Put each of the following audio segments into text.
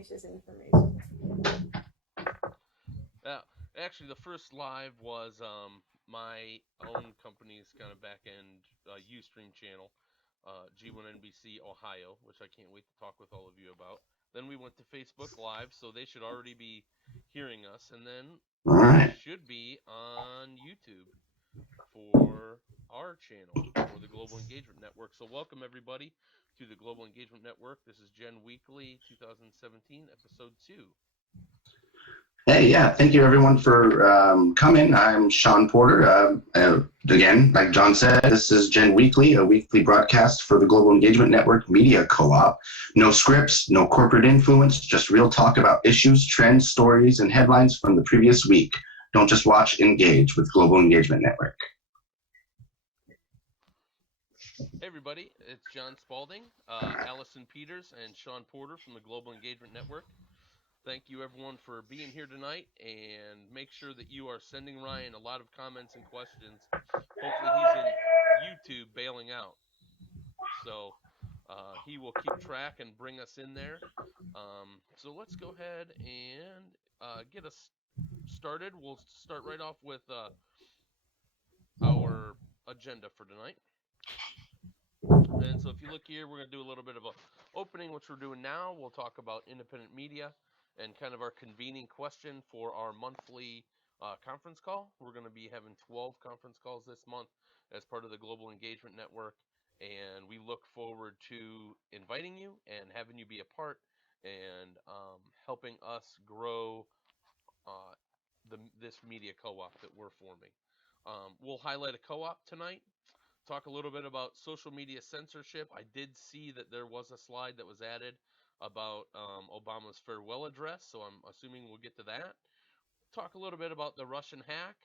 salacious information. Yeah, actually, the first live was my own company's kind of back end Ustream channel, G1NBC Ohio, which I can't wait to talk with all of you about. Then we went to Facebook Live, so they should already be hearing us, and then All right. should be on YouTube for our channel for the Global Engagement Network. So welcome everybody to the Global Engagement Network. This is Gen Weekly 2017, episode 2. Hey, yeah, thank you everyone for coming. I'm Sean Porter. Again, like John said, this is Gen Weekly, a weekly broadcast for the Global Engagement Network Media Co-op. No scripts, no corporate influence, just real talk about issues, trends, stories, and headlines from the previous week. Don't just watch, engage with Global Engagement Network. Hey everybody, it's John Spalding, Allison Peters, and Sean Porter from the Global Engagement Network. Thank you everyone for being here tonight, and make sure that you are sending Ryan a lot of comments and questions. Hopefully he's in YouTube bailing out, so he will keep track and bring us in there. So let's go ahead and get us started. We'll start right off with our agenda for tonight. And so if you look here, we're going to do a little bit of a opening, which we're doing now. We'll talk about independent media and kind of our convening question for our monthly conference call. We're going to be having 12 conference calls this month as part of the Global Engagement Network, and we look forward to inviting you and having you be a part and helping us grow this media co-op that we're forming. We'll highlight a co-op tonight, talk a little bit about social media censorship. I did see that there was a slide that was added about Obama's farewell address, so I'm assuming we'll get to that. Talk a little bit about the Russian hack,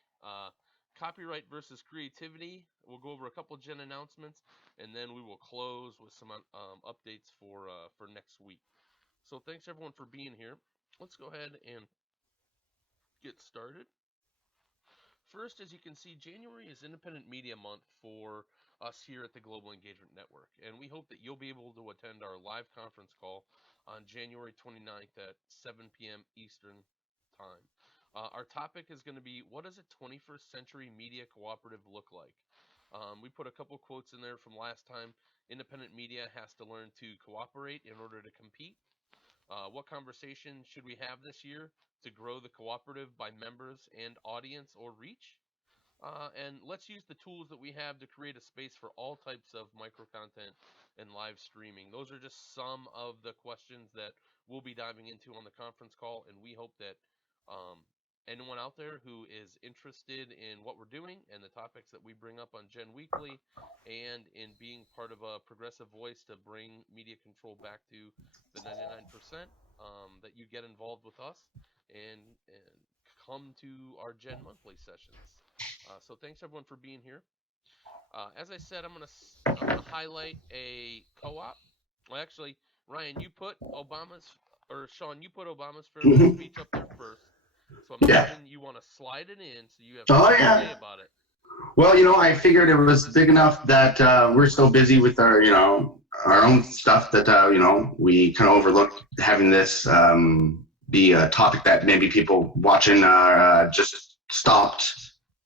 copyright versus creativity. We'll go over a couple Gen announcements, and then we will close with some updates for next week. So thanks everyone for being here. Let's go ahead and get started. First, as you can see, January is Independent Media Month for us here at the Global Engagement Network, and we hope that you'll be able to attend our live conference call on January 29th at 7 p.m. Eastern Time. Our topic is going to be, what does a 21st century media cooperative look like? We put a couple quotes in there from last time. Independent media has to learn to cooperate in order to compete. What conversation should we have this year to grow the cooperative by members and audience or reach? And let's use the tools that we have to create a space for all types of micro content and live streaming. Those are just some of the questions that we'll be diving into on the conference call, and we hope that anyone out there who is interested in what we're doing and the topics that we bring up on Gen Weekly and in being part of a progressive voice to bring media control back to the 99%, that you get involved with us and come to our Gen Monthly sessions. So thanks everyone for being here. As I said, I'm gonna highlight a co-op. Well, actually, Ryan, you put Sean, you put Obama's farewell speech up there first. So I'm guessing you want to slide it in, so you have something to say about it. Well, I figured it was big enough that we're so busy with our own stuff that we kind of overlooked having this be a topic that maybe people watching just stopped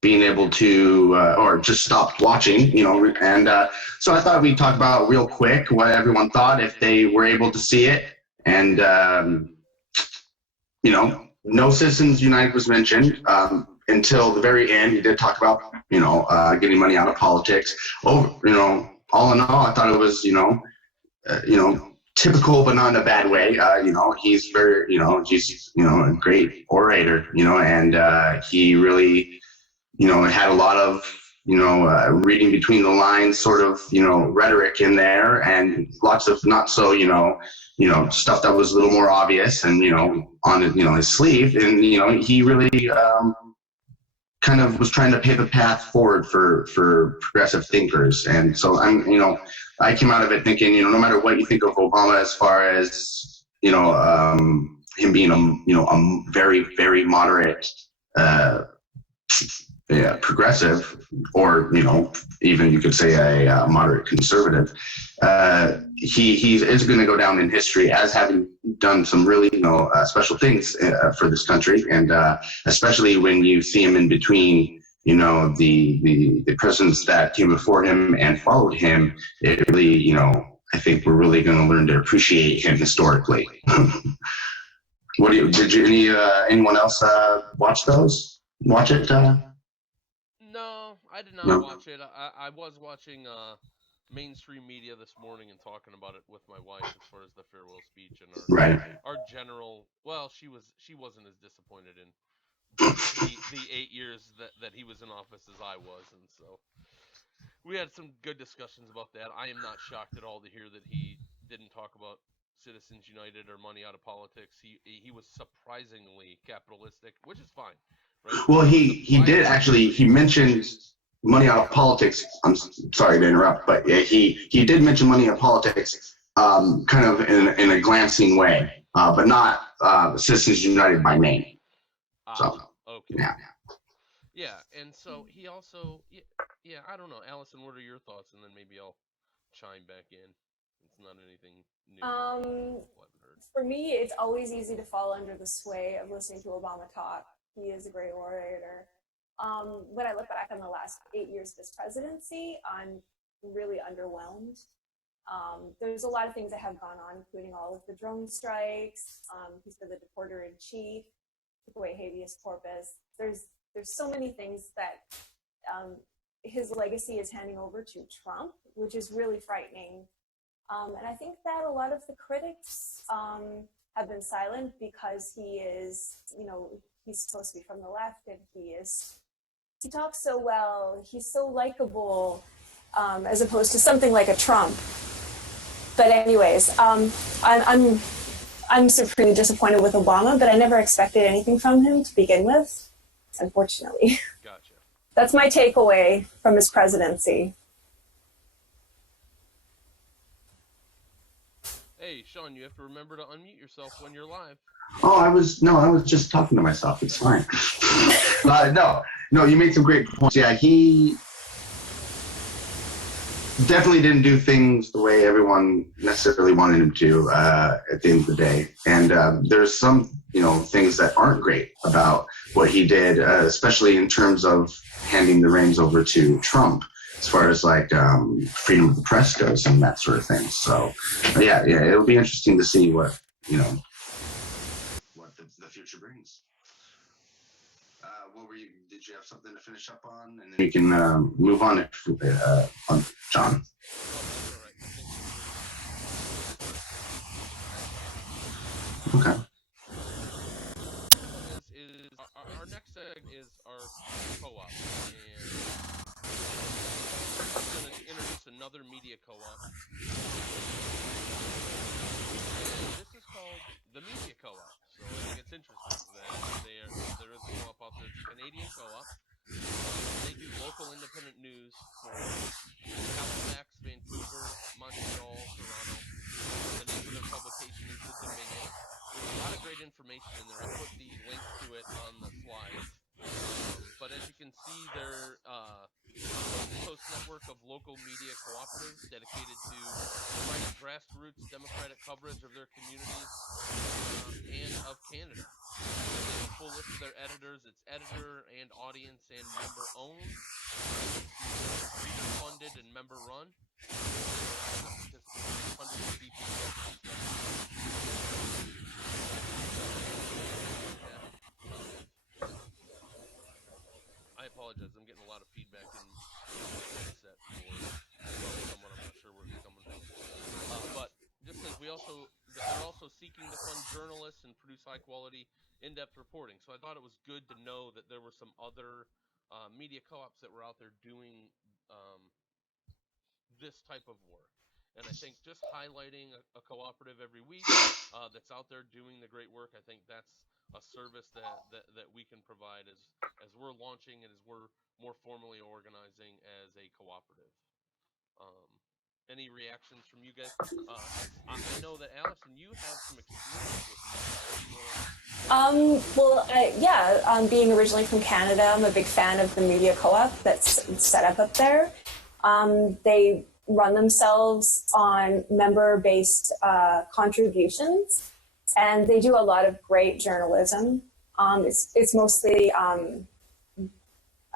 being able to, or just stopped watching, and so I thought we'd talk about real quick what everyone thought if they were able to see it, and no Citizens United was mentioned until the very end. He did talk about, getting money out of politics. All in all, I thought it was, typical, but not in a bad way. He's very, he's, a great orator, and he really, had a lot of, reading between the lines sort of, rhetoric in there, and lots of not so, stuff that was a little more obvious and, on, his sleeve. And, he really kind of was trying to pave a path forward for progressive thinkers. And so I came out of it thinking, no matter what you think of Obama as far as, him being a very, very moderate, progressive, or even you could say a moderate conservative, he is going to go down in history as having done some really special things for this country, and especially when you see him in between the presidents that came before him and followed him. It really, I think we're really going to learn to appreciate him historically. Anyone else watch it? No, I did not watch it. I was watching mainstream media this morning and talking about it with my wife as far as the farewell speech and our general. Well, she wasn't as disappointed in the 8 years that he was in office as I was, and so we had some good discussions about that. I am not shocked at all to hear that he didn't talk about Citizens United or money out of politics. He was surprisingly capitalistic, which is fine. Right? Well, he did actually. He mentioned money out of politics. I'm sorry to interrupt, but he did mention money out of politics, kind of in a glancing way, but not Citizens United by name. So okay. Yeah, and so he also, I don't know, Allison, what are your thoughts? And then maybe I'll chime back in. It's not anything new. For me, it's always easy to fall under the sway of listening to Obama talk. He is a great orator. When I look back on the last 8 years of his presidency, I'm really underwhelmed. There's a lot of things that have gone on, including all of the drone strikes. He's been the deporter in chief, took away habeas corpus. There's so many things that his legacy is handing over to Trump, which is really frightening. And I think that a lot of the critics have been silent because he is, he's supposed to be from the left, and he talks so well, he's so likable, as opposed to something like a Trump. But anyways, I'm supremely disappointed with Obama, but I never expected anything from him to begin with, unfortunately. Gotcha. That's my takeaway from his presidency. Hey, Sean, you have to remember to unmute yourself when you're live. Oh, I was just talking to myself. It's fine. No, you made some great points. Yeah, he definitely didn't do things the way everyone necessarily wanted him to at the end of the day. And there's some, things that aren't great about what he did, especially in terms of handing the reins over to Trump, as far as like freedom of the press goes and that sort of thing. So, yeah, it'll be interesting to see what the future brings. Did you have something to finish up on? And then we can move on John. Okay. Our next segment is our co-op, and we're going to introduce another media co-op. And this is called the Media Co-op. So I think it's interesting that there is a co-op out there. It's a Canadian co-op. They do local independent news for Halifax, Vancouver, Montreal, Toronto. The name of their publication is The Dominion. There's a lot of great information in there. I put the link to it on the slides. But as you can see, they're a coast network of local media cooperatives dedicated to providing grassroots democratic coverage of their communities and of Canada. They have a full list of their editors. It's editor and audience and member owned. Reader funded and member run. Hundreds of people. I apologize. I'm getting a lot of feedback in my headset for someone. I'm not sure where it's coming from. But just as they're also seeking to fund journalists and produce high quality, in-depth reporting. So I thought it was good to know that there were some other media co-ops that were out there doing this type of work. And I think just highlighting a cooperative every week that's out there doing the great work, I think that's a service that we can provide as we're launching and as we're more formally organizing as a cooperative. Any reactions from you guys? I know that Allison, you have some experience with these. Being originally from Canada, I'm a big fan of the media co-op that's set up there. They run themselves on member-based contributions, and they do a lot of great journalism. It's mostly, I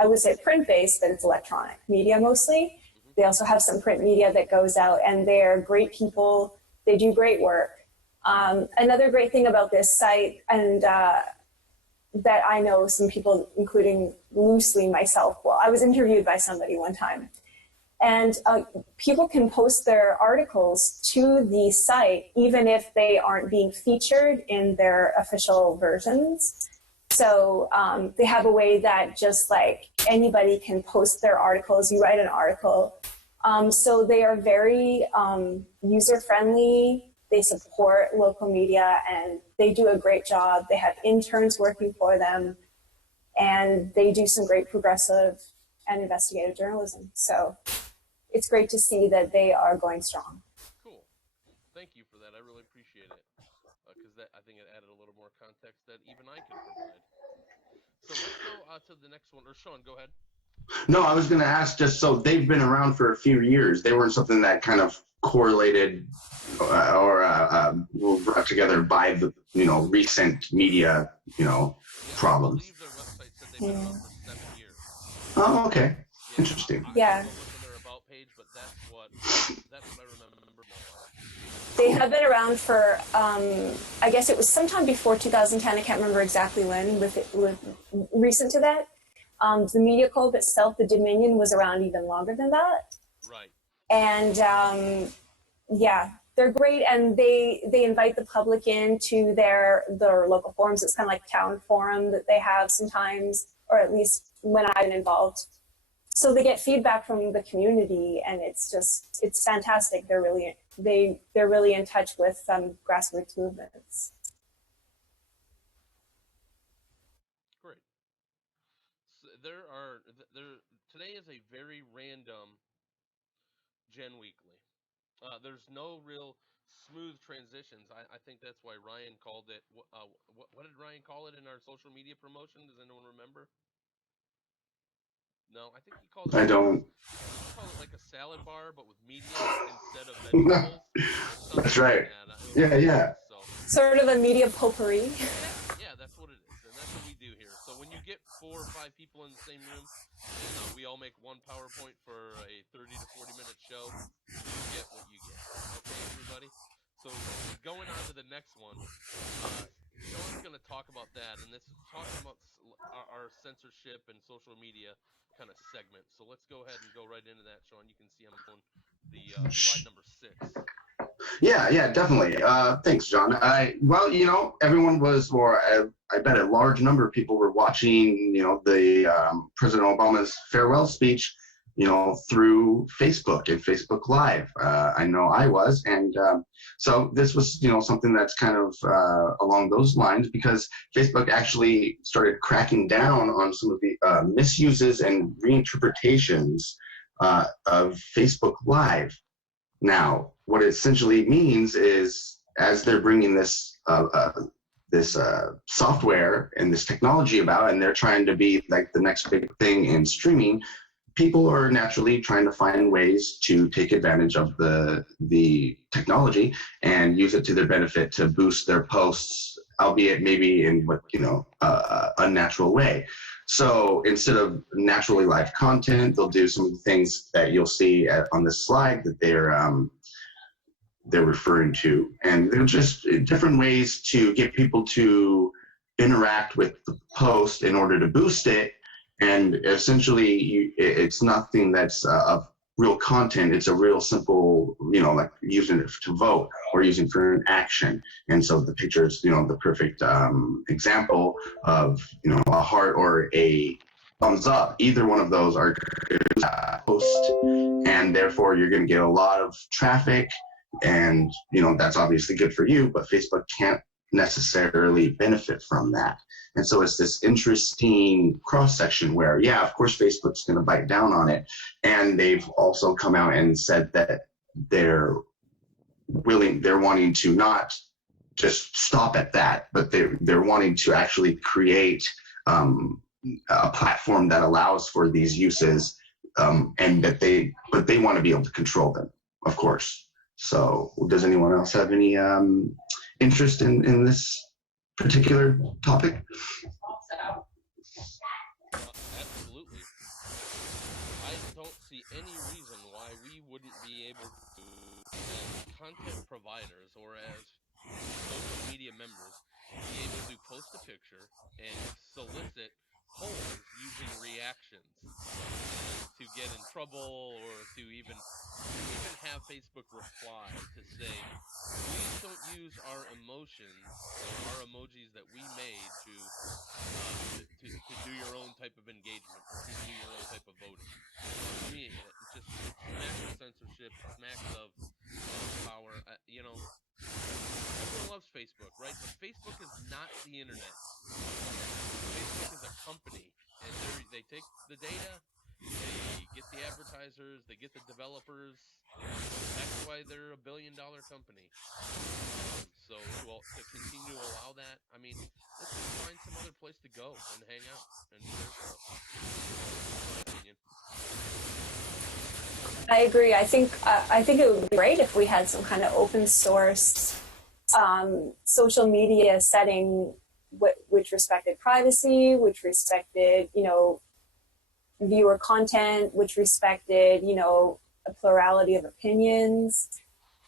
would say print-based, but it's electronic media mostly. They also have some print media that goes out, and they're great people. They do great work. Another great thing about this site, and that I know some people, including loosely myself, well, I was interviewed by somebody one time, and people can post their articles to the site even if they aren't being featured in their official versions. So they have a way that just like anybody can post their articles. You write an article. So they are very user-friendly. They support local media, and they do a great job. They have interns working for them, and they do some great progressive and investigative journalism. So it's great to see that they are going strong. Cool. Thank you for that. I really appreciate it, because I think it added a little more context that even I can provide. So let's go to the next one. Or Sean, go ahead. No, I was going to ask, just so they've been around for a few years. They weren't something that kind of correlated or were brought together by the recent media problems. I believe their website said they've been around for 7 years. Oh, okay, Yeah, interesting. Yeah. I don't know what's on their about page, but that's what I remember more. They have been around for, I guess it was sometime before 2010. I can't remember exactly when, with recent to that. The Media Code itself, the Dominion, was around even longer than that. Right. And yeah, they're great, and they invite the public into their local forums. It's kind of like town forum that they have sometimes, or at least when I've been involved. So they get feedback from the community, and it's fantastic. They're really in touch with grassroots movements. Great. So today is a very random Gen Weekly. There's no real smooth transitions. I think that's why Ryan called it. What did Ryan call it in our social media promotion? Does anyone remember? No, I think he called it. I don't. He called it like a salad bar, but with media instead of vegetables. That's right. Like Yeah. So. Sort of a media potpourri. Yeah, that's what it is, and that's what we do here. So when you get 4 or 5 people in the same room, and we all make one PowerPoint for a 30 to 40-minute show, you get what you get. Okay, everybody? So going on to the next one, Sean's going to talk about that, and this is talking about our censorship and social media kind of segment. So let's go ahead and go right into that, Sean. You can see I'm on the slide number 6. Yeah, definitely. Thanks, John. Everyone was, or I bet a large number of people were watching, the President Obama's farewell speech, through Facebook and Facebook Live. I know I was, and so this was, something that's kind of along those lines, because Facebook actually started cracking down on some of the misuses and reinterpretations of Facebook Live. Now, what it essentially means is, as they're bringing this software and this technology about, and they're trying to be like the next big thing in streaming, people are naturally trying to find ways to take advantage of the technology and use it to their benefit to boost their posts, albeit maybe in what unnatural way. So instead of naturally live content, they'll do some of the things that you'll see on this slide that they're referring to, and they're just different ways to get people to interact with the post in order to boost it. And essentially, it's nothing that's of real content. It's a real simple, like using it to vote or using for an action. And so the picture is, the perfect example of, a heart or a thumbs up. Either one of those are post, and therefore you're going to get a lot of traffic. And, that's obviously good for you, but Facebook can't necessarily benefit from that. And so it's this interesting cross section where, yeah, of course, Facebook's going to bite down on it. And they've also come out and said that they're wanting to not just stop at that, but they're wanting to actually create a platform that allows for these uses and that but they want to be able to control them, of course. So does anyone else have any interest in this particular topic? Absolutely. I don't see any reason why we wouldn't be able to, as content providers or as social media members, be able to post a picture and solicit polls using reactions to get in trouble, or to even have Facebook reply to say, please don't use our emotions or our emojis that we made to do your own type of engagement or to do your own type of voting. To me, it just smacks of censorship, smacks of power. Everyone loves Facebook, right? But Facebook is not the internet. Facebook is a company, and they take the data, they get the advertisers, they get the developers. That's why they're $1 billion company. So to continue to allow that, I mean, let's just find some other place to go and hang out and share stuff. In my opinion. I agree. I think it would be great if we had some kind of open source social media setting which respected privacy, which respected, viewer content, which respected, a plurality of opinions,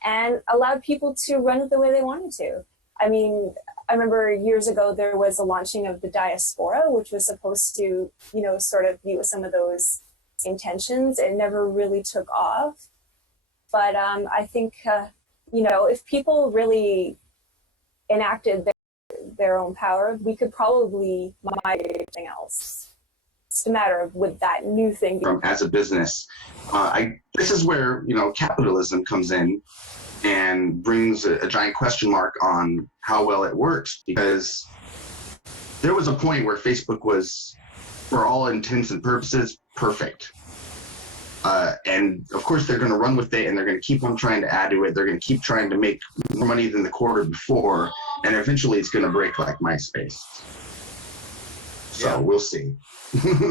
and allowed people to run it the way they wanted to. I mean, I remember years ago there was a launching of the Diaspora, which was supposed to, sort of meet with some of those intentions. It never really took off. But I think, if people really enacted their own power, we could probably migrate everything else. It's a matter of would that new thing be. As a business, this is where capitalism comes in and brings a giant question mark on how well it works, because there was a point where Facebook was, for all intents and purposes, perfect. And of course they're going to run with it, and they're going to keep on trying to add to it. They're going to keep trying to make more money than the quarter before, and eventually it's going to break like MySpace. So we'll see.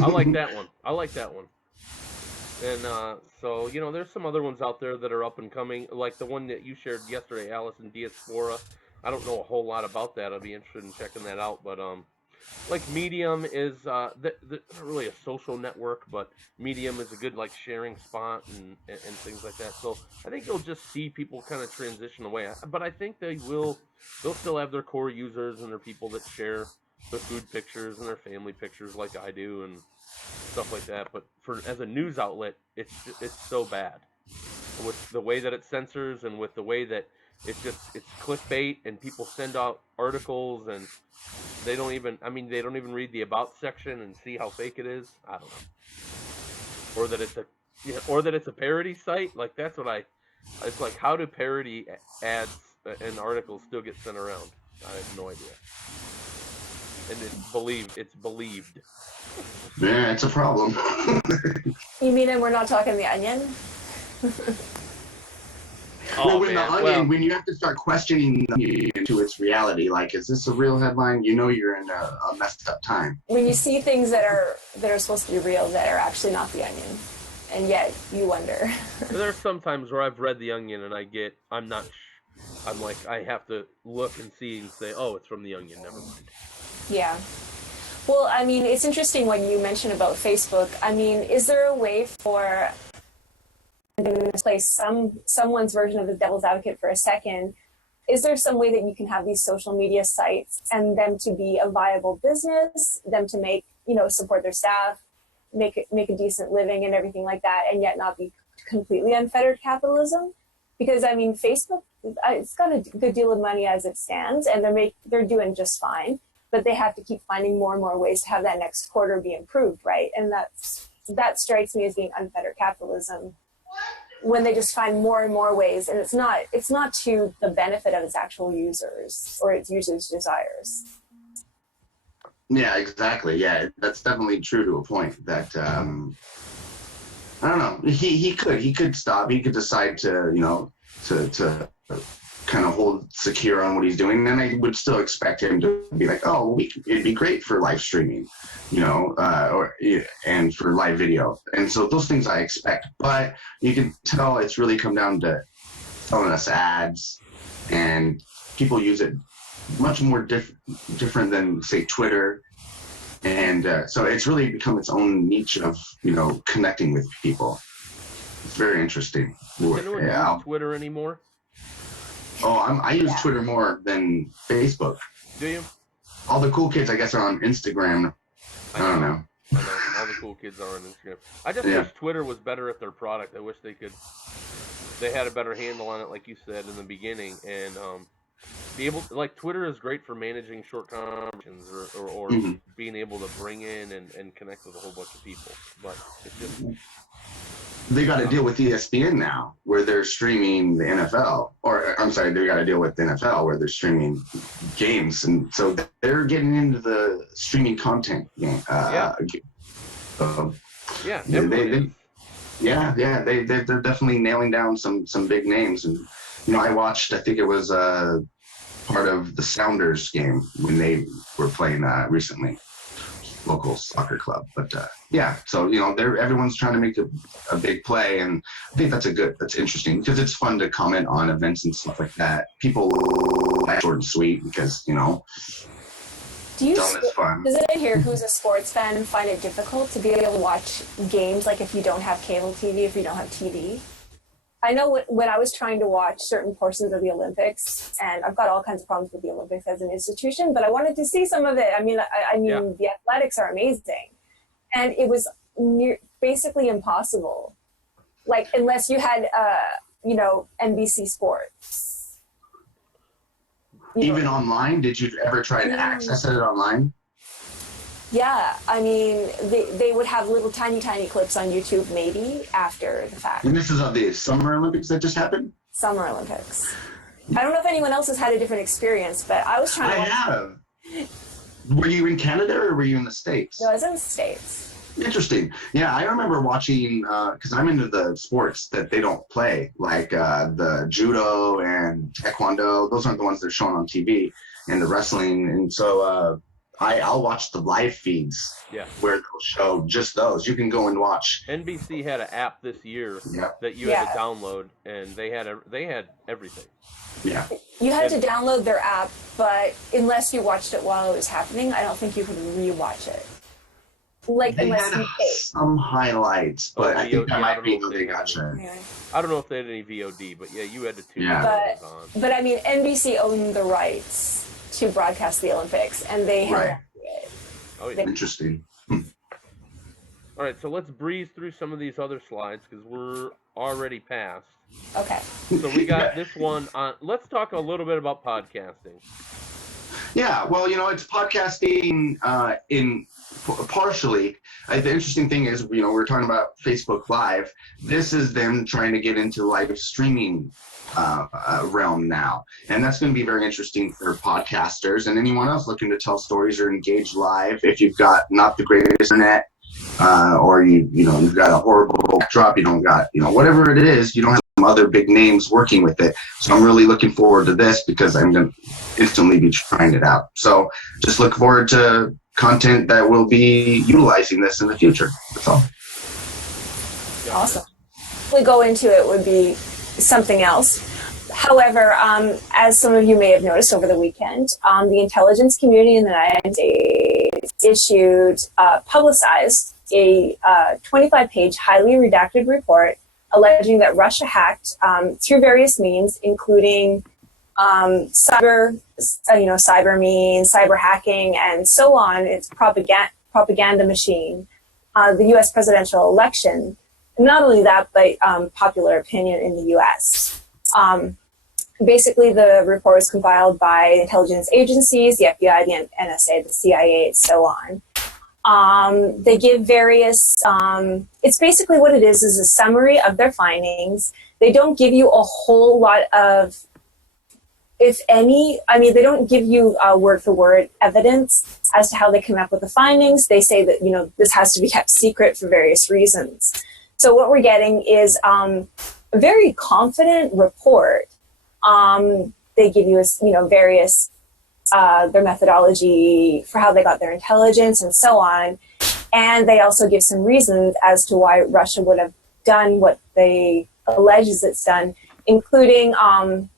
I like that one. And so, there's some other ones out there that are up and coming, like the one that you shared yesterday, Allison, Diaspora. I don't know a whole lot about that. I'd be interested in checking that out. But like Medium is not really a social network, but Medium is a good sharing spot and things like that. So I think you'll just see people kind of transition away. But I think they'll still have their core users and their people that share their food pictures and their family pictures like I do and stuff like that. But as a news outlet, it's so bad with the way that it censors and with the way that it's clickbait, and people send out articles and they don't even read the about section and see how fake it is. I don't know. Or that it's a parody site. Like that's what it's like, how do parody ads and articles still get sent around? I have no idea. And it's believed. Yeah, it's a problem. You mean, and we're not talking The Onion? When you have to start questioning the Onion into its reality, like, is this a real headline? You're in a messed up time. When you see things that are supposed to be real that are actually not The Onion, and yet you wonder. There's some times where I've read The Onion and I'm like, I have to look and see and say, oh, it's from The Onion, never mind. Yeah. Well, I mean, it's interesting when you mentioned about Facebook. I mean, is there a way for to play someone's version of the devil's advocate for a second? Is there some way that you can have these social media sites and them to be a viable business, them to make, support their staff, make a decent living and everything like that, and yet not be completely unfettered capitalism? Because I mean, Facebook, it's got a good deal of money as it stands, and they're doing just fine. But they have to keep finding more and more ways to have that next quarter be improved, right? And that strikes me as being unfettered capitalism, when they just find more and more ways, and it's not to the benefit of its actual users or its users' desires. Yeah, exactly. Yeah, that's definitely true to a point. That I don't know. He could stop. He could decide to to kind of hold secure on what he's doing, then I would still expect him to be like, oh, it'd be great for live streaming, and for live video. And so those things I expect, but you can tell it's really come down to selling us ads, and people use it much more different than, say, Twitter. And so it's really become its own niche of, connecting with people. It's very interesting. Does anyone use Twitter anymore? Oh, I use Twitter more than Facebook. Do you? All the cool kids, I guess, are on Instagram. I don't know. I know. All the cool kids are on Instagram. I just wish Twitter was better at their product. I wish they had a better handle on it, like you said in the beginning, and be able to, like, Twitter is great for managing short conversations or being able to bring in and connect with a whole bunch of people. But it's just they got to deal with ESPN now, where they're streaming the NFL, or I'm sorry, they got to deal with the NFL where they're streaming games, and so they're getting into the streaming content game. They're definitely nailing down some big names, and I watched. I think it was part of the Sounders game when they were playing recently, local soccer club. But so everyone's trying to make a big play, and I think that's interesting because it's fun to comment on events and stuff like that. People like short and sweet because it's fun. Does anyone here who's a sports fan find it difficult to be able to watch games, like if you don't have cable TV, if you don't have TV? I know when I was trying to watch certain portions of the Olympics, and I've got all kinds of problems with the Olympics as an institution, but I wanted to see some of it. I mean, the athletics are amazing, and it was basically impossible, like unless you had, NBC Sports. Even online, did you ever try to access it online? Yeah, I mean, they would have little tiny clips on YouTube maybe after the fact. And this is of the Summer Olympics that just happened? Summer Olympics. I don't know if anyone else has had a different experience, but I was trying to... I have. Were you in Canada or were you in the States? No, I was in the States. Interesting. Yeah, I remember watching, because I'm into the sports that they don't play, like the judo and taekwondo. Those aren't the ones they're showing on TV, and the wrestling. And so... I'll watch the live feeds where they'll show just those. You can go and watch. NBC had an app this year that you had to download, and they had everything. Yeah. You had to download their app, but unless you watched it while it was happening, I don't think you could rewatch it. Like, they unless had you paid. some highlights, but I think that might be what they got you. Yeah. I don't know if they had any VOD, but you had to tune those on. But I mean, NBC owned the rights to broadcast the Olympics, and they had it. Oh, yeah. Interesting. All right, so let's breeze through some of these other slides because we're already past. Okay. So we got this one on. Let's talk a little bit about podcasting. Yeah, well, it's podcasting in partially. The interesting thing is, we're talking about Facebook Live. This is them trying to get into live streaming realm now, and that's going to be very interesting for podcasters and anyone else looking to tell stories or engage live. If you've got not the greatest internet, or you've got a horrible backdrop, you don't got whatever it is, you don't have some other big names working with it. So I'm really looking forward to this because I'm going to instantly be trying it out. So just look forward to content that will be utilizing this in the future. That's all. Awesome. We go into it would be something else. However, as some of you may have noticed over the weekend, the intelligence community in the United States publicized a 25-page, highly redacted report alleging that Russia hacked through various means, including cyber means, cyber hacking, and so on. It's propaganda machine, the U.S. presidential election. Not only that, but popular opinion in the U.S. Basically, the report was compiled by intelligence agencies, the FBI, the NSA, the CIA, and so on. They give various, it's basically what it is a summary of their findings. They don't give you a whole lot of, if any, they don't give you word for word evidence as to how they come up with the findings. They say that, this has to be kept secret for various reasons. So what we're getting is a very confident report They give you, various their methodology for how they got their intelligence and so on. And they also give some reasons as to why Russia would have done what they alleges it's done, including,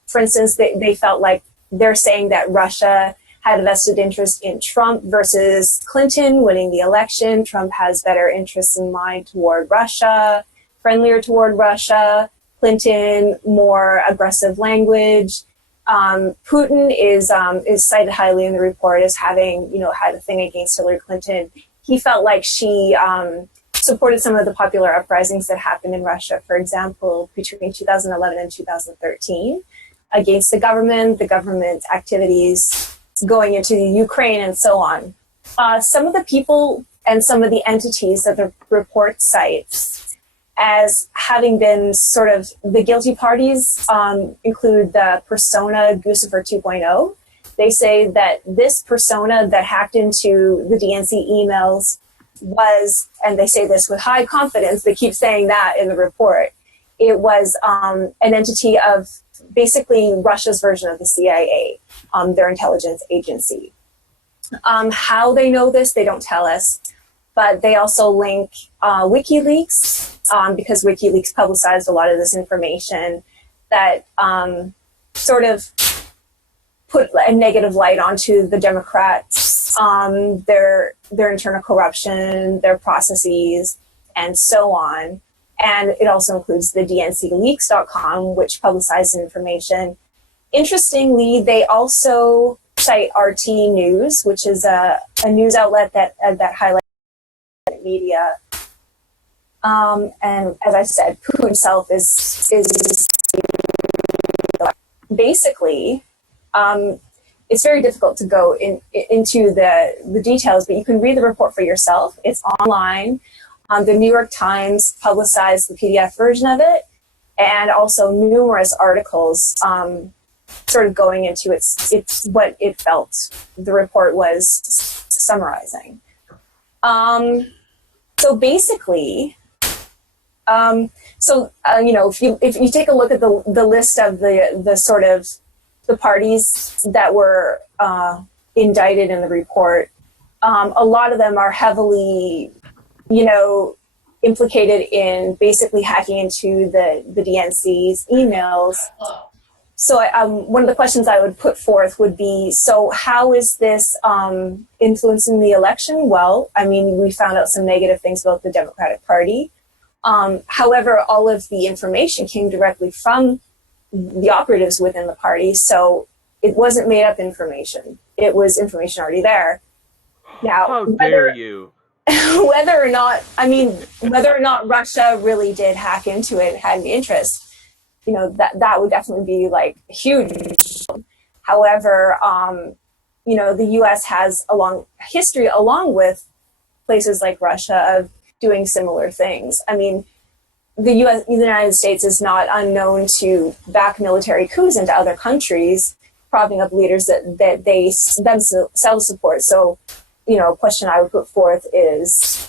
for instance, they felt like they're saying that Russia had a vested interest in Trump versus Clinton winning the election. Trump has better interests in mind toward Russia, friendlier toward Russia. Clinton, more aggressive language. Putin is cited highly in the report as having, had a thing against Hillary Clinton. He felt like she supported some of the popular uprisings that happened in Russia, for example, between 2011 and 2013, against the government activities going into the Ukraine and so on. Some of the people and some of the entities that the report cites as having been sort of the guilty parties include the persona Guccifer 2.0. They say that this persona that hacked into the DNC emails was, and they say this with high confidence, they keep saying that in the report, it was an entity of basically Russia's version of the CIA, their intelligence agency. How they know this, they don't tell us, but they also link WikiLeaks, because WikiLeaks publicized a lot of this information that sort of put a negative light onto the Democrats, their internal corruption, their processes, and so on. And it also includes the DNCleaks.com, which publicizes information. Interestingly, they also cite RT News, which is a news outlet that highlights media. And as I said, Putin himself is basically, it's very difficult to go into the details, but you can read the report for yourself. It's online. The New York Times publicized the PDF version of it, and also numerous articles sort of going into it's what it felt the report was summarizing. So basically, if you take a look at the list of the sort of the parties that were indicted in the report, a lot of them are heavily, implicated in basically hacking into the DNC's emails. So one of the questions I would put forth would be, so how is this influencing the election? Well, I mean, we found out some negative things about the Democratic Party. However, all of the information came directly from the operatives within the party, so it wasn't made up information. It was information already there. Now, how dare you? Whether or not Russia really did hack into it, had an interest, that would definitely be like huge. However, the U.S. has a long history, along with places like Russia, of doing similar things. I mean, the United States is not unknown to back military coups into other countries, propping up leaders that they themselves support. So, a question I would put forth is,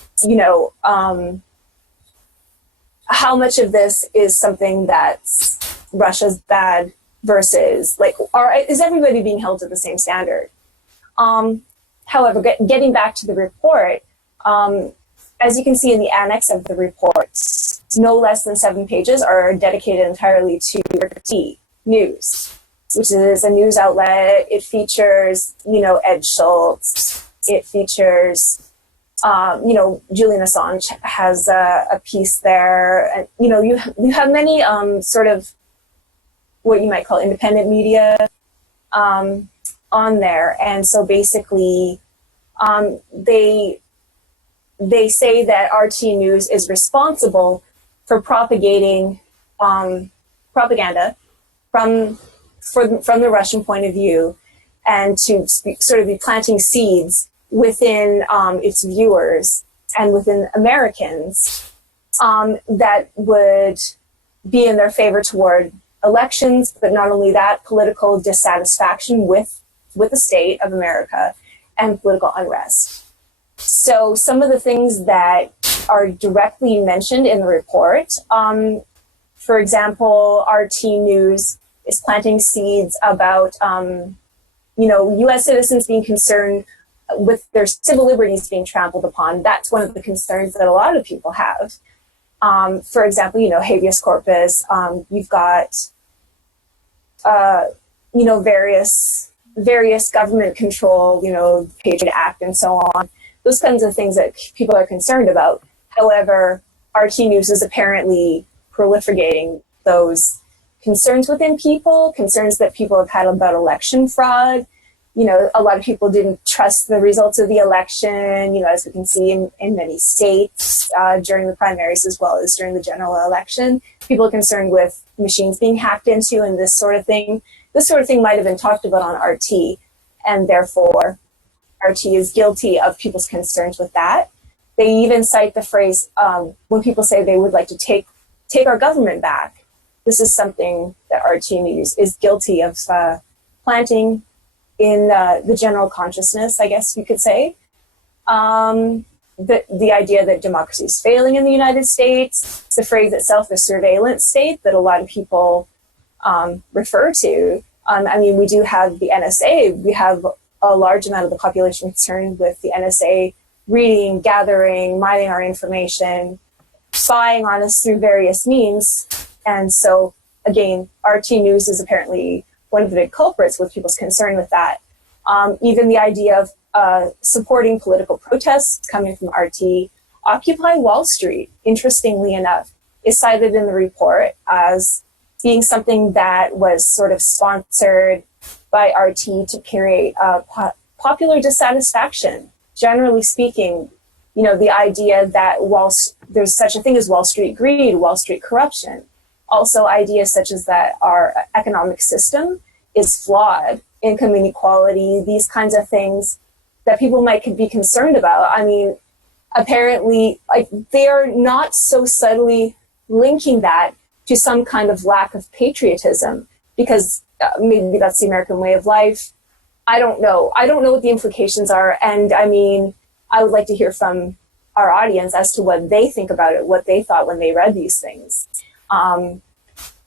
how much of this is something that's Russia's bad versus, is everybody being held to the same standard? However, getting back to the report, as you can see in the annex of the report, no less than 7 pages are dedicated entirely to RT News, which is a news outlet. It features, Ed Schultz. It features, Julian Assange has a piece there. And, you have many sort of what you might call independent media on there. And so basically, they say that RT News is responsible for propagating propaganda from the Russian point of view, and to sort of be planting seeds within its viewers and within Americans that would be in their favor toward elections, but not only that, political dissatisfaction with the state of America and political unrest. So some of the things that are directly mentioned in the report, for example, RT News is planting seeds about, U.S. citizens being concerned with their civil liberties being trampled upon. That's one of the concerns that a lot of people have. For example, habeas corpus. You've got, various government control, Patriot Act and so on. Those kinds of things that people are concerned about. However, RT News is apparently proliferating those concerns within people, concerns that people have had about election fraud. A lot of people didn't trust the results of the election, as we can see in many states during the primaries as well as during the general election. People are concerned with machines being hacked into and this sort of thing. This sort of thing might have been talked about on RT, and therefore RT is guilty of people's concerns with that. They even cite the phrase, when people say they would like to take our government back, this is something that RT News is guilty of planting in the general consciousness, I guess you could say. The idea that democracy is failing in the United States, the phrase itself, the surveillance state, that a lot of people refer to. We do have the NSA. We have a large amount of the population concerned with the NSA reading, gathering, mining our information, spying on us through various means. And so, again, RT News is apparently one of the big culprits with people's concern with that. Even the idea of supporting political protests coming from RT. Occupy Wall Street, interestingly enough, is cited in the report as being something that was sort of sponsored by RT to create popular dissatisfaction. Generally speaking, the idea that there's such a thing as Wall Street greed, Wall Street corruption. Also ideas such as that our economic system is flawed, income inequality, these kinds of things that people might be concerned about. Apparently, they are not so subtly linking that to some kind of lack of patriotism, because maybe that's the American way of life. I don't know. I don't know what the implications are. And I would like to hear from our audience as to what they think about it, what they thought when they read these things.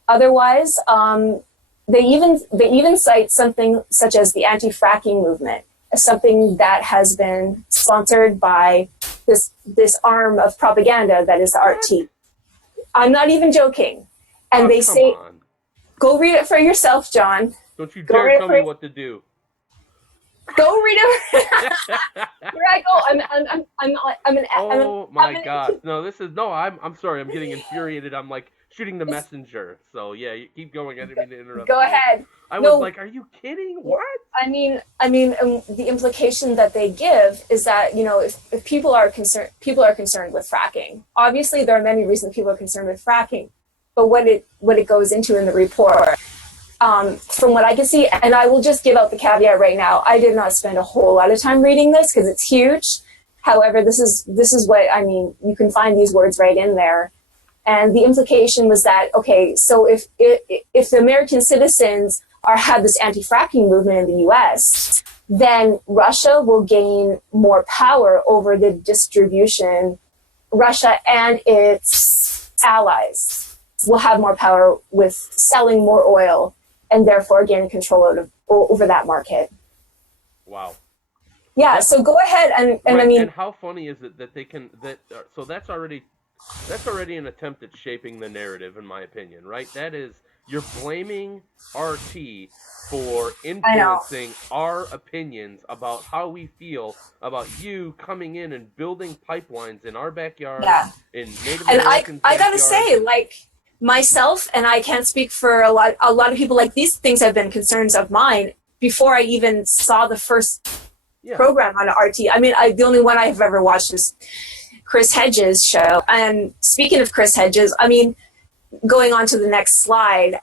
Otherwise, they even cite something such as the anti-fracking movement as something that has been sponsored by this arm of propaganda that is the RT. I'm not even joking. And they say, go read it for yourself, John. Don't you dare tell me what to do. Go read it. Here I go. Oh my God! I'm sorry. I'm getting infuriated. I'm like shooting the messenger. So yeah, you keep going. I didn't mean to interrupt. Go ahead. I was like, are you kidding? What? The implication that they give is that if people are concerned with fracking. Obviously, there are many reasons people are concerned with fracking, but what it goes into in the report. From what I can see, and I will just give out the caveat right now, I did not spend a whole lot of time reading this because it's huge. However, this is what, you can find these words right in there. And the implication was that, okay, so if the American citizens have this anti-fracking movement in the US, then Russia will gain more power over the distribution. Russia and its allies will have more power with selling more oil, and therefore gaining control over that market. Wow. Yeah, so go ahead and right. And how funny is it that they can so that's already an attempt at shaping the narrative, in my opinion, right? That is, you're blaming RT for influencing our opinions about how we feel about you coming in and building pipelines in our backyard, in Native Americans' I gotta say, myself, and I can't speak for a lot of people, these things have been concerns of mine before I even saw the first program on RT. The only one I've ever watched is Chris Hedges' show. And speaking of Chris Hedges, going on to the next slide,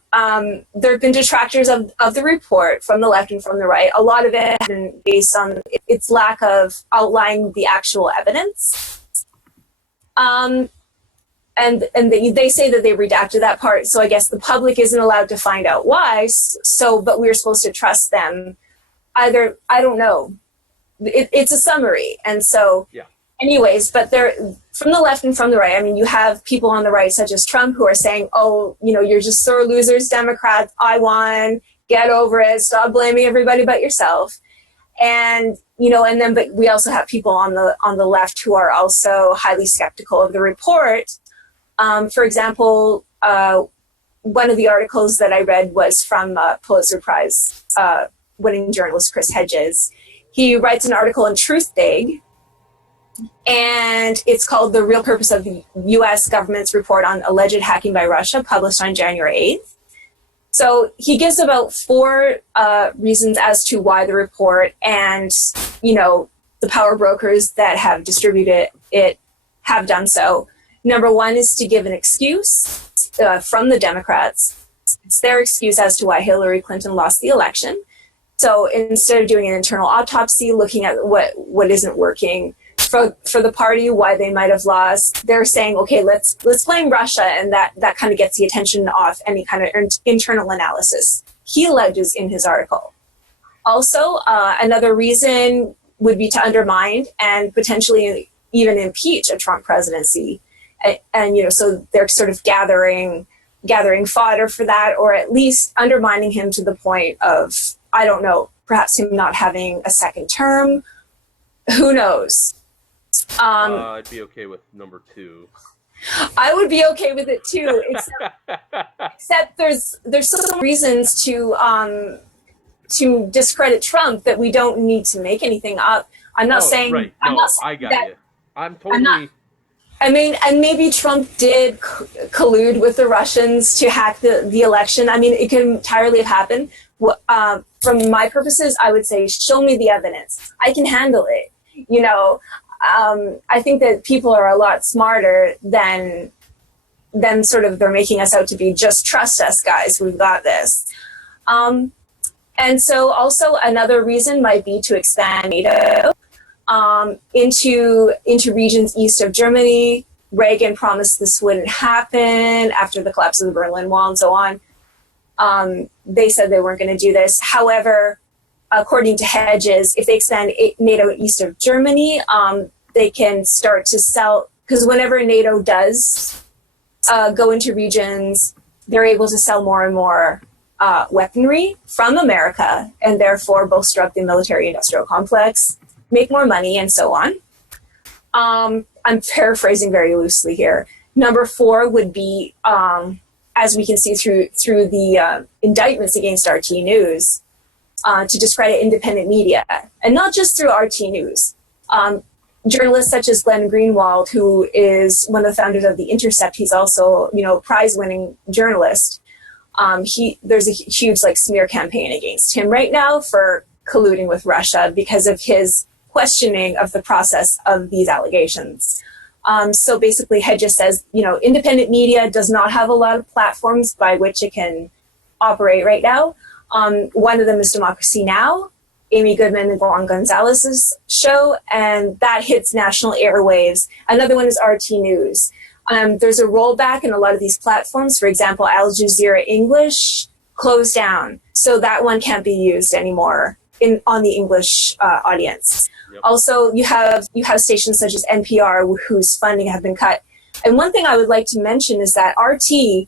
there have been detractors of the report from the left and from the right. A lot of it has been based on its lack of outlining the actual evidence. And they say that they redacted that part, so I guess the public isn't allowed to find out why. But we're supposed to trust them. I don't know. It's a summary, and so anyways, but they're from the left and from the right. I mean, you have people on the right, such as Trump, who are saying, oh, you're just sore losers, Democrats. I won. Get over it. Stop blaming everybody but yourself. And, but we also have people on the left who are also highly skeptical of the report. For example, one of the articles that I read was from Pulitzer Prize winning journalist Chris Hedges. He writes an article in Truthdig, and it's called "The Real Purpose of the U.S. Government's Report on Alleged Hacking by Russia," published on January 8th. So he gives about 4 reasons as to why the report and, the power brokers that have distributed it have done so. Number 1 is to give an excuse from the Democrats. It's their excuse as to why Hillary Clinton lost the election. So instead of doing an internal autopsy, looking at what isn't working for the party, why they might have lost, they're saying, okay, let's blame Russia, and that kind of gets the attention off any kind of internal analysis. He alleges in his article. Also, another reason would be to undermine and potentially even impeach a Trump presidency. And so they're sort of gathering fodder for that, or at least undermining him to the point of, I don't know, perhaps him not having a second term. Who knows? I'd be okay with number 2. I would be okay with it too, except there's some reasons to discredit Trump that we don't need to make anything up. I'm not saying. Right. I'm no, not I got that, you. I'm totally. I mean, and maybe Trump did collude with the Russians to hack the election. I mean, it could entirely have happened. From my purposes, I would say, show me the evidence. I can handle it. I think that people are a lot smarter than sort of they're making us out to be. Just trust us, guys. We've got this. And so also another reason might be to expand NATO into regions east of Germany. Reagan promised this wouldn't happen after the collapse of the Berlin Wall and so on. They said they weren't going to do this. However, according to Hedges, if they expand NATO east of Germany, they can start to sell, because whenever NATO does go into regions, they're able to sell more and more weaponry from America, and therefore bolster up the military-industrial complex, make more money, and so on. I'm paraphrasing very loosely here. Number 4 would be, as we can see through the indictments against RT News, to discredit independent media, and not just through RT News. Journalists such as Glenn Greenwald, who is one of the founders of The Intercept, he's also, prize-winning journalist. There's a huge smear campaign against him right now for colluding with Russia because of his questioning of the process of these allegations. So basically, Hedges says, independent media does not have a lot of platforms by which it can operate right now. One of them is Democracy Now!, Amy Goodman and Juan Gonzalez's show, and that hits national airwaves. Another one is RT News. There's a rollback in a lot of these platforms. For example, Al Jazeera English closed down, so that one can't be used anymore on the English audience. Yep. Also, you have stations such as NPR whose funding have been cut. And one thing I would like to mention is that RT,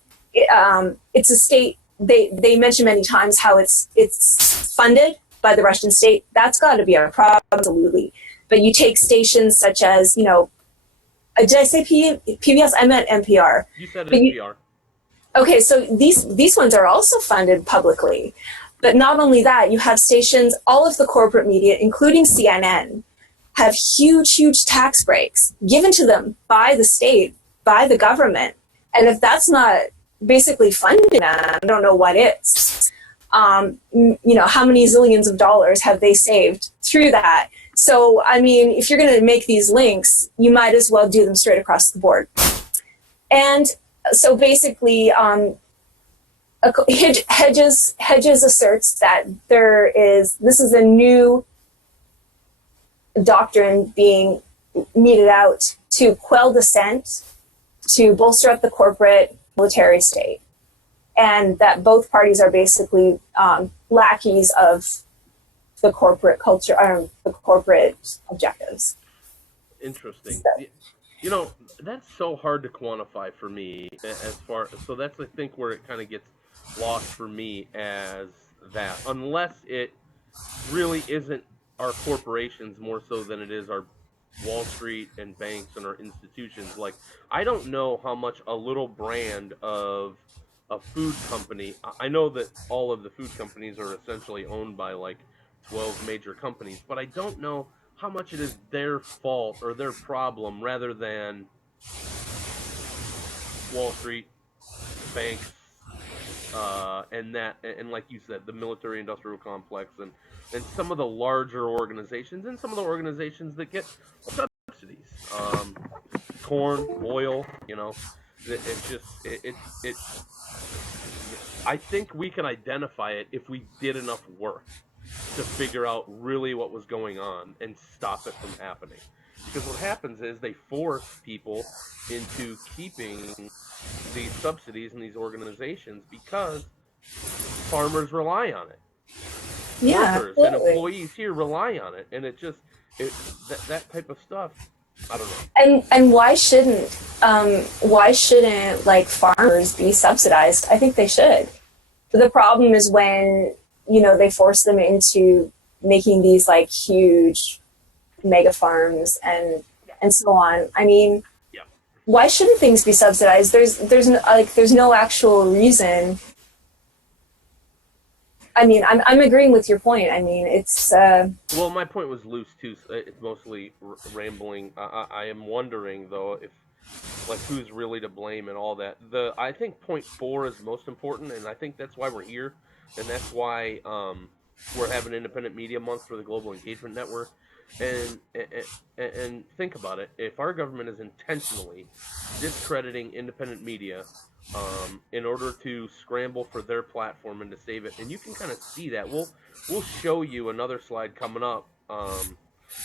it's a state. They mention many times how it's funded by the Russian state. That's got to be a problem, absolutely. But you take stations such as, did I say PBS? I meant NPR. You said NPR. Okay, so these ones are also funded publicly. But not only that, you have stations, all of the corporate media, including CNN, have huge, huge tax breaks given to them by the state, by the government. And if that's not basically funding them, I don't know what is. How many zillions of dollars have they saved through that? So, I mean, if you're going to make these links, you might as well do them straight across the board. And so basically, Hedges asserts that this is a new doctrine being meted out to quell dissent, to bolster up the corporate military state, and that both parties are basically lackeys of the corporate culture, the corporate objectives. Interesting. You know, that's so hard to quantify for me as far, so that's I think where it kind of gets lost for me as that, unless it really isn't our corporations more so than it is our Wall Street and banks and our institutions. Like, I don't know how much a little brand of a food company. I know that all of the food companies are essentially owned by like 12 major companies, but I don't know how much it is their fault or their problem rather than Wall Street, banks, and like you said, the military-industrial complex, and some of the larger organizations, and some of the organizations that get subsidies, corn, oil. You know, it's just it. I think we can identify it if we did enough work to figure out really what was going on and stop it from happening. Because what happens is they force people into keeping these subsidies in these organizations because farmers rely on it. Yeah, Workers and absolutely. employees here rely on it, and that type of stuff. I don't know. And why shouldn't like farmers be subsidized? I think they should. The problem is when, you know, they force them into making these like huge mega farms and so on. I mean, Yeah. why shouldn't things be subsidized? There's no actual reason. I mean, I'm agreeing with your point. I mean, it's Well, my point was loose too. It's mostly rambling. I am wondering though if, like, who's really to blame and all that. I think point 4 is most important, and I think that's why we're here, and that's why we're having Independent Media Month for the Global Engagement Network. And think about it. If our government is intentionally discrediting independent media in order to scramble for their platform and to save it, and you can kind of see that. We'll show you another slide coming up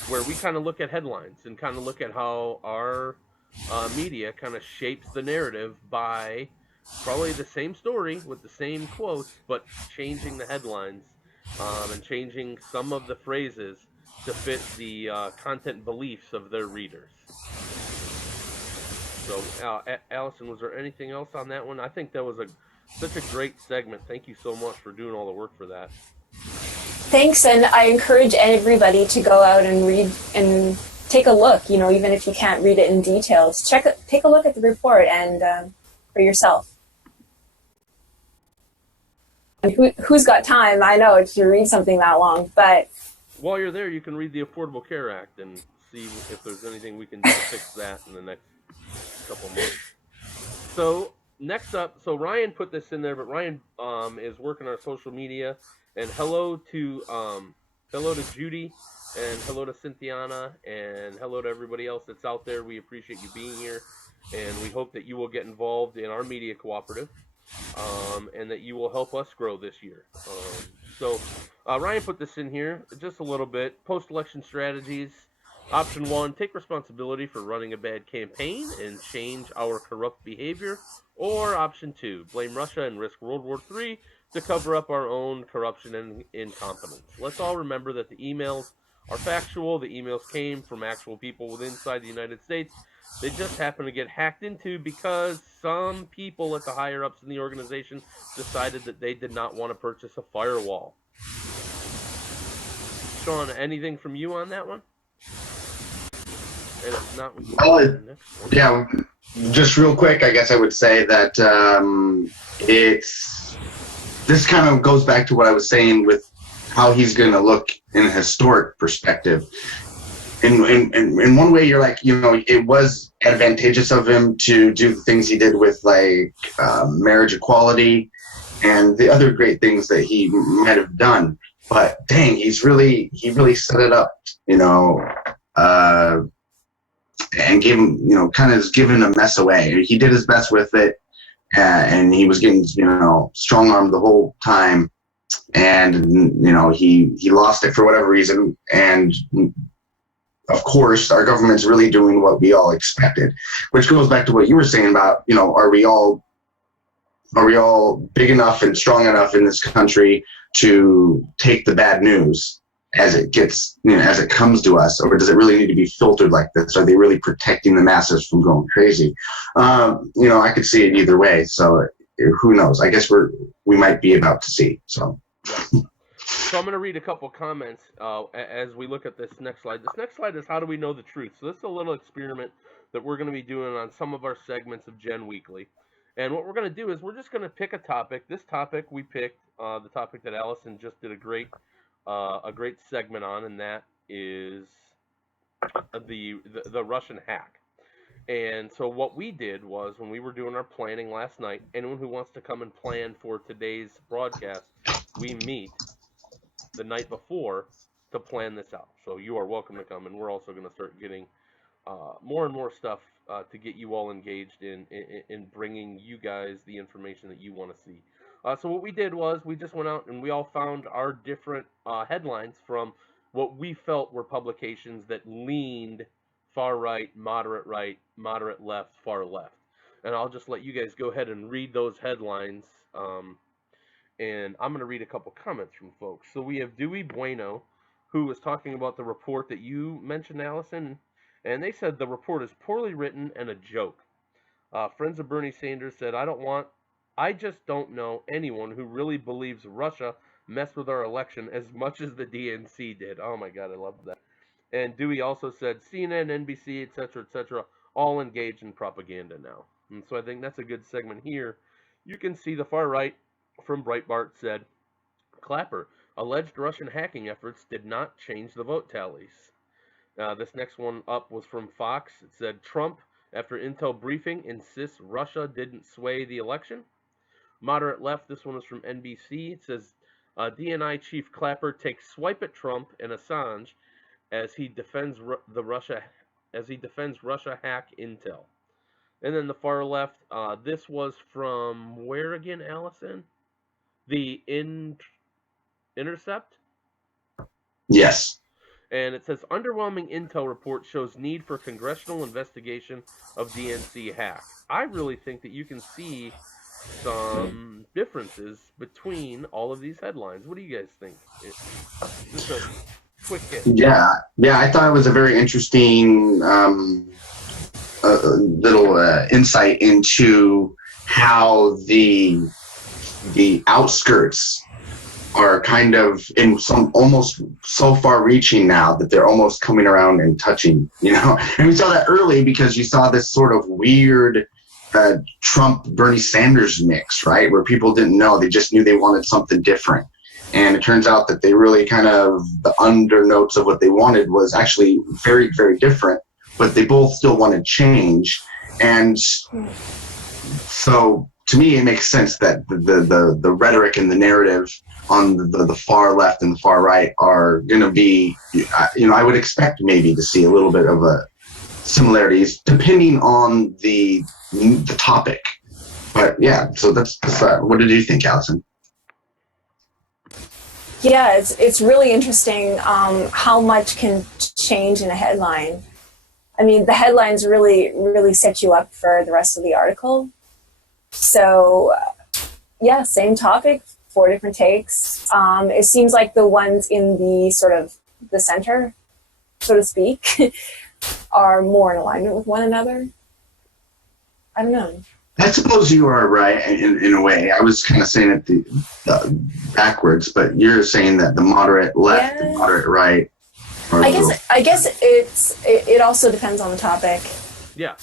where we kind of look at headlines and kind of look at how our media kind of shapes the narrative by probably the same story with the same quotes, but changing the headlines and changing some of the phrases to fit the content beliefs of their readers. So, Allison, was there anything else on that one? I think that was such a great segment. Thank you so much for doing all the work for that. Thanks, and I encourage everybody to go out and read and take a look. You know, even if you can't read it in details, take a look at the report and for yourself. And who's got time? I know to read something that long, but while you're there, you can read the Affordable Care Act and see if there's anything we can do to fix that in the next couple months. So next up, so Ryan put this in there, but Ryan is working our social media. And hello to Judy, and hello to Cynthiana, and hello to everybody else that's out there. We appreciate you being here, and we hope that you will get involved in our media cooperative, and that you will help us grow this year. So Ryan put this in here just a little bit. Post-election strategies. Option 1, take responsibility for running a bad campaign and change our corrupt behavior. Or option 2, blame Russia and risk World War III to cover up our own corruption and incompetence. Let's all remember that the emails are factual. The emails came from actual people within inside the United States. They just happen to get hacked into because some people at the higher-ups in the organization decided that they did not want to purchase a firewall. Sean, anything from you on that one? And if not, we can go to the next one. Yeah, just real quick, I guess I would say that this kind of goes back to what I was saying with how he's going to look in a historic perspective. In one way, you're like, you know, it was advantageous of him to do the things he did with like marriage equality and the other great things that he might have done. But dang, he really set it up, you know, and gave him, you know, kind of giving a mess away. He did his best with it, and he was getting, you know, strong-armed the whole time, and you know, he lost it for whatever reason. And of course, our government's really doing what we all expected, which goes back to what you were saying about, you know, are we all big enough and strong enough in this country to take the bad news as it gets, as it comes to us, or does it really need to be filtered like this? Are they really protecting the masses from going crazy? I could see it either way. So who knows? I guess we might be about to see. So. So I'm going to read a couple comments as we look at this next slide. This next slide is how do we know the truth? So this is a little experiment that we're going to be doing on some of our segments of Gen Weekly. And what we're going to do is we're just going to pick a topic. This topic we picked, the topic that Allison just did a great segment on, and that is the Russian hack. And so what we did was, when we were doing our planning last night, anyone who wants to come and plan for today's broadcast, we meet the night before to plan this out. So you are welcome to come, and we're also going to start getting more and more stuff to get you all engaged in bringing you guys the information that you want to see. So what we did was we just went out and we all found our different headlines from what we felt were publications that leaned far right, moderate left, far left. And I'll just let you guys go ahead and read those headlines. And I'm going to read a couple comments from folks. So we have Dewey Bueno, who was talking about the report that you mentioned, Allison. And they said the report is poorly written and a joke. Friends of Bernie Sanders said, I just don't know anyone who really believes Russia messed with our election as much as the DNC did. Oh my God, I love that. And Dewey also said CNN, NBC, etc., all engaged in propaganda now. And so I think that's a good segment here. You can see the far right from Breitbart said, Clapper, alleged Russian hacking efforts did not change the vote tallies. This next one up was from Fox. It said, Trump, after Intel briefing, insists Russia didn't sway the election. Moderate left, this one is from NBC. It says, DNI chief Clapper takes swipe at Trump and Assange as he defends Russia hack Intel. And then the far left, this was from where again, Allison? The Intercept? Yes. And it says, underwhelming Intel report shows need for congressional investigation of DNC hack. I really think that you can see some differences between all of these headlines. What do you guys think? Just a quick hit. Yeah, I thought it was a very interesting little insight into how the outskirts are kind of in some almost so far reaching now that they're almost coming around and touching, and we saw that early because you saw this sort of weird Trump Bernie Sanders mix, right, where people didn't know, they just knew they wanted something different. And it turns out that they really kind of, the undernotes of what they wanted was actually very, very different, but they both still wanted change. And so to me, it makes sense that the rhetoric and the narrative on the far left and the far right are going to be, I would expect maybe to see a little bit of a similarities depending on the topic. But yeah, so that's what did you think, Allison? Yeah, it's really interesting how much can change in a headline. I mean, the headlines really, really set you up for the rest of the article. So, yeah, same topic, 4 different takes. It seems like the ones in the sort of the center, so to speak, are more in alignment with one another. I don't know. I suppose you are right in a way. I was kind of saying it the backwards, but you're saying that the moderate left and moderate right. I guess it also depends on the topic. Yeah,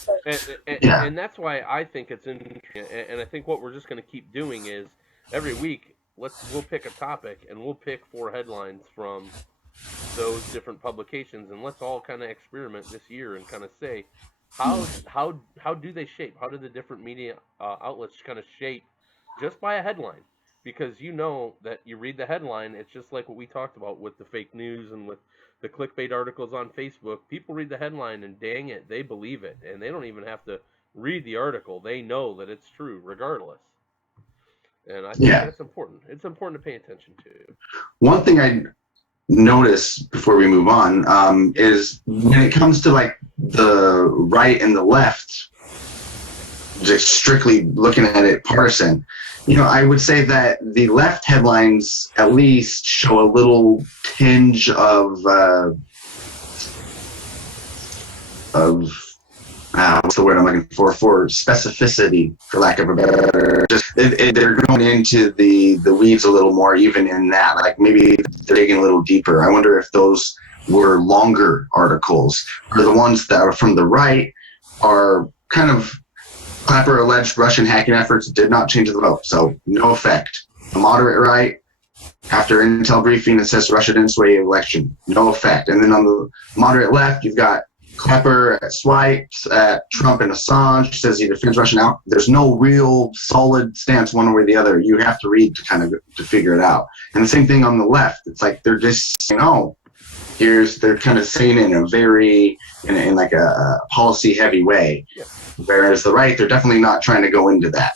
and that's why I think it's interesting. And I think what we're just going to keep doing is every week we'll pick a topic and we'll pick 4 headlines from those different publications, and let's all kind of experiment this year and kind of say, how do they shape? How do the different media outlets kind of shape just by a headline? Because that you read the headline, it's just like what we talked about with the fake news and with the clickbait articles on Facebook. People read the headline and dang it, they believe it, and they don't even have to read the article. They know that it's true regardless. And I think that's important. It's important to pay attention to. One thing I notice before we move on is when it comes to like the right and the left, just strictly looking at it partisan. I would say that the left headlines at least show a little tinge of what's the word I'm looking for specificity, for lack of a better. Just they're going into the weeds a little more, even in that. Like maybe they're digging a little deeper. I wonder if those were longer articles, or the ones that are from the right are kind of Clapper alleged Russian hacking efforts did not change the vote, so no effect. The moderate right, after intel briefing, it says Russia didn't sway the election, no effect. And then on the moderate left, you've got Clapper at swipes at Trump and Assange, says he defends Russia now. There's no real solid stance one way or the other. You have to read to figure it out. And the same thing on the left. It's like they're just saying, they're kind of saying it in a very, in like a policy heavy way. Yeah. Whereas the right, they're definitely not trying to go into that.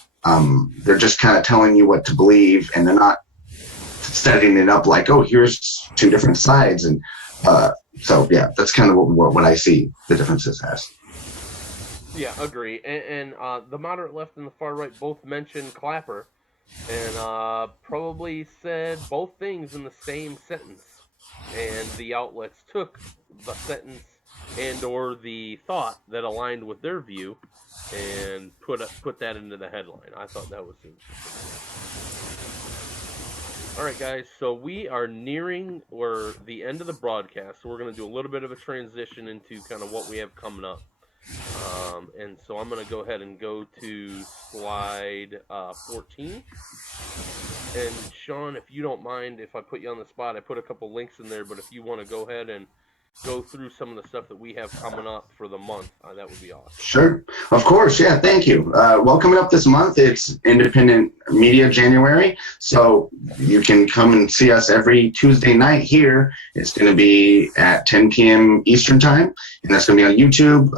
They're just kind of telling you what to believe, and they're not setting it up like, here's two different sides. And so, yeah, that's kind of what I see the differences as. Yeah, agree. And the moderate left and the far right both mentioned Clapper, and probably said both things in the same sentence. And the outlets took the sentence and or the thought that aligned with their view and put that into the headline. I thought that was interesting. All right, guys, so we are nearing the end of the broadcast, so we're going to do a little bit of a transition into kind of what we have coming up. And so I'm going to go ahead and go to slide 14. And Sean, if you don't mind, if I put you on the spot, I put a couple links in there, but if you want to go ahead and go through some of the stuff that we have coming up for the month, that would be awesome. Sure. Of course. Yeah. Thank you. Well, coming up this month, it's Independent Media January. So you can come and see us every Tuesday night here. It's going to be at 10 p.m. Eastern time, and that's going to be on YouTube.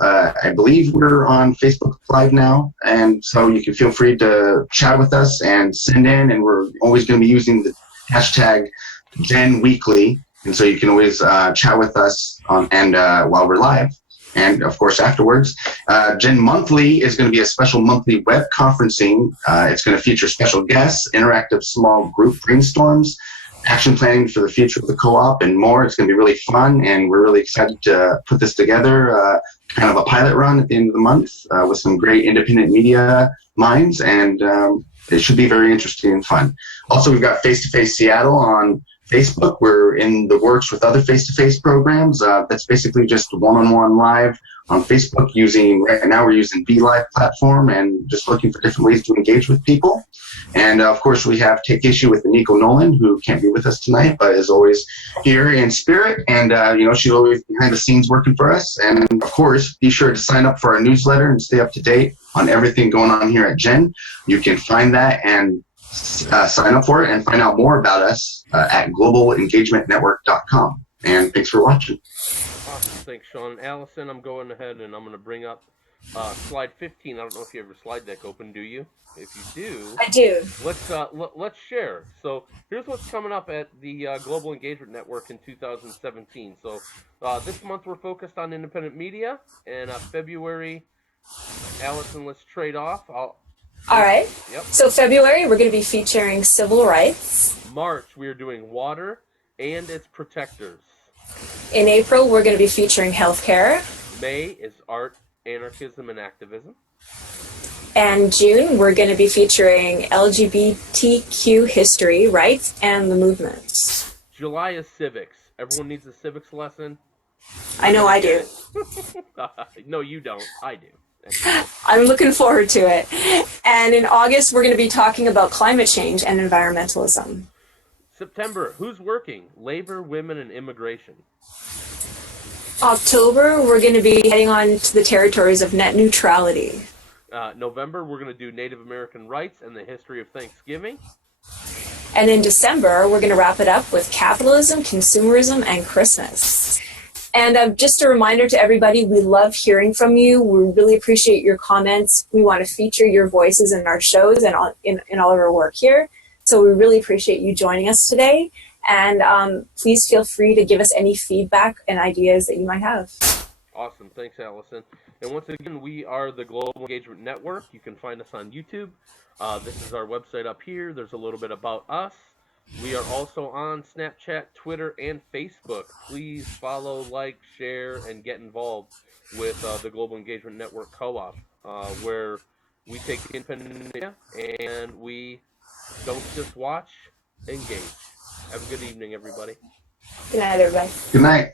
I believe we're on Facebook Live now. And so you can feel free to chat with us and send in, and we're always going to be using the hashtag GenWeekly. And so you can always chat with us while we're live. And, of course, afterwards. Gen Monthly is going to be a special monthly web conferencing. It's going to feature special guests, interactive small group brainstorms, action planning for the future of the co-op, and more. It's going to be really fun, and we're really excited to put this together, kind of a pilot run at the end of the month with some great independent media minds, and it should be very interesting and fun. Also, we've got Face to Face Seattle on Facebook. We're in the works with other face-to-face programs. That's basically just one-on-one live on Facebook right now we're using VLive platform and just looking for different ways to engage with people. And of course we have Take Issue with Nico Nolan, who can't be with us tonight, but is always here in spirit. And she's always behind the scenes working for us. And of course, be sure to sign up for our newsletter and stay up to date on everything going on here at Gen. You can find that and sign up for it and find out more about us at globalengagementnetwork.com. And thanks for watching. Awesome. Thanks, Sean. Allison, I'm going ahead and I'm going to bring up slide 15. I don't know if you have your slide deck open, do you? If you do, I do. Let's share. So here's what's coming up at the Global Engagement Network in 2017. So this month we're focused on independent media, and February, Allison, let's trade off. All right. Yep. So February, we're going to be featuring civil rights. March, we are doing water and its protectors. In April, we're going to be featuring healthcare. May is art, anarchism, and activism. And June, we're going to be featuring LGBTQ history, rights, and the movements. July is civics. Everyone needs a civics lesson. I know I do. No, you don't. I do. I'm looking forward to it. And in August, we're going to be talking about climate change and environmentalism. September, who's working? Labor, women, and immigration. October, we're going to be heading on to the territories of net neutrality. November, we're going to do Native American rights and the history of Thanksgiving. And in December, we're going to wrap it up with capitalism, consumerism, and Christmas. And just a reminder to everybody, we love hearing from you. We really appreciate your comments. We want to feature your voices in our shows and in all of our work here. So we really appreciate you joining us today. And please feel free to give us any feedback and ideas that you might have. Awesome. Thanks, Allison. And once again, we are the Global Engagement Network. You can find us on YouTube. This is our website up here. There's a little bit about us. We are also on Snapchat, Twitter, and Facebook. Please follow, like, share, and get involved with the Global Engagement Network Co-op, where we take independent media and we don't just watch, engage. Have a good evening, everybody. Good night, everybody. Good night.